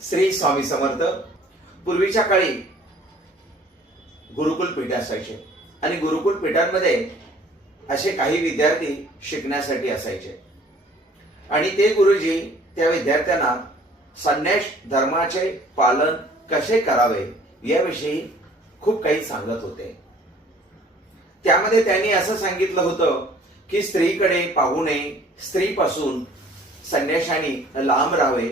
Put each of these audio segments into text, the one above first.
श्री स्वामी समर्थ. पूर्वीच्या काळी गुरुकुल पीठ असायचे आणि गुरुकुल पीठांमध्ये असे काही विद्यार्थी शिकण्यासाठी असायचे आणि ते गुरुजी त्या विद्यार्थ्यांना संन्यास धर्माचे पालन कसे करावे याविषयी खूप काही सांगत होते. त्यामध्ये त्यांनी असं सांगितलं होतं की स्त्रीकडे पाहू नये, स्त्रीपासून संन्याशाने लांब राहावे.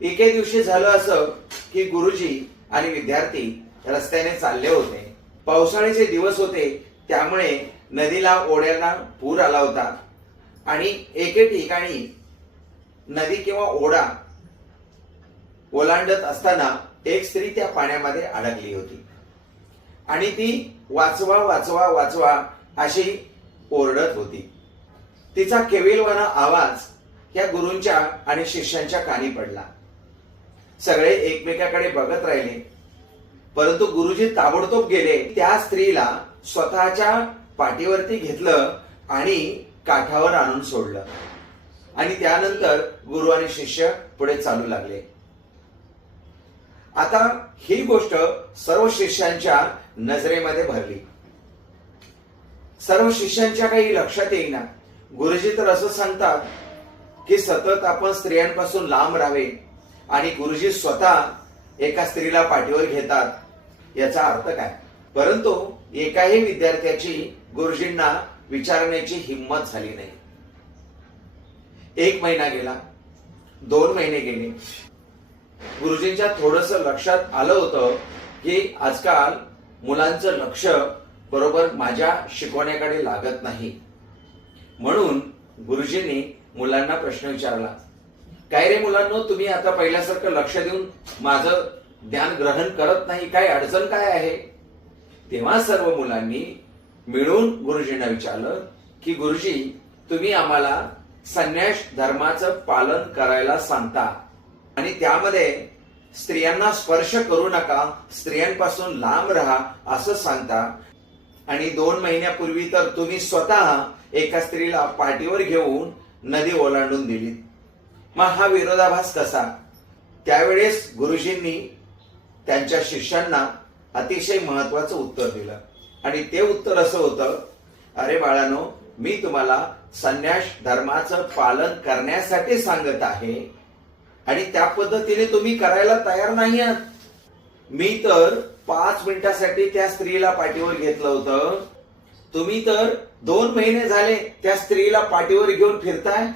एके दिवशी झालं असं की गुरुजी आणि विद्यार्थी रस्त्याने चालले होते. पावसाळ्याचे दिवस होते, त्यामुळे नदीला ओढ्यांना पूर आला होता आणि एके ठिकाणी नदी किंवा ओढा ओलांडत असताना एक स्त्री त्या पाण्यामध्ये अडकली होती आणि ती वाचवा वाचवा वाचवा अशी ओरडत होती. तिचा केविलवाणा आवाज या गुरूंच्या आणि शिष्यांच्या कानी पडला. सगळे एकमेकाकडे बघत राहिले, परंतु गुरुजी ताबडतोब गेले. त्या स्त्रीला स्वतःच्या पाठीवरती घेतलं आणि काठावर आणून सोडलं आणि त्यानंतर गुरु आणि शिष्य पुढे चालू लागले. आता ही गोष्ट सर्व शिष्यांच्या नजरेमध्ये भरली. सर्व शिष्यांच्या काही लक्षात येईना. गुरुजी तर असं सांगतात की सतत आपण स्त्रियांपासून लांब राहावे आणि गुरुजी स्वतः एका स्त्रीला पाठीवर घेतात, याचा अर्थ काय? परंतु एकाही विद्यार्थ्याची गुरुजींना विचारण्याची हिंमत झाली नाही. 1 महिना गेला, 2 महिने गेले. गुरुजींच्या थोडस लक्षात आलं होतं की आजकाल मुलांचं लक्ष बरोबर माझ्या शिकवण्याकडे लागत नाही. म्हणून गुरुजींनी मुलांना प्रश्न विचारला, काय रे मुलांनो, तुम्ही आता पहिल्यासारखं लक्ष देऊन माझं ज्ञान ग्रहण करत नाही, काय अडचण काय आहे? तेव्हा सर्व मुलांनी मिळून गुरुजींना विचारलं की गुरुजी, तुम्ही आम्हाला संन्यास धर्माचं पालन करायला सांगता आणि त्यामध्ये स्त्रियांना स्पर्श करू नका, स्त्रियांपासून लांब राहा असं सांगता आणि 2 महिन्यापूर्वी तर तुम्ही स्वतः एका स्त्रीला पाठीवर घेऊन नदी ओलांडून दिली. मग हा विरोधाभास कसा? त्यावेळेस गुरुजींनी त्यांच्या शिष्यांना अतिशय महत्वाचं उत्तर दिलं आणि ते उत्तर असं होतं, अरे बाळांनो, मी तुम्हाला संन्यास धर्माचं पालन करण्यासाठी सांगत आहे आणि त्या पद्धतीने तुम्ही करायला तयार नाही आहात. मी तर 5 मिनिटासाठी त्या स्त्रीला पाठीवर घेतलं होतं, तुम्ही तर 2 महिने झाले त्या स्त्रीला पाठीवर घेऊन फिरताय.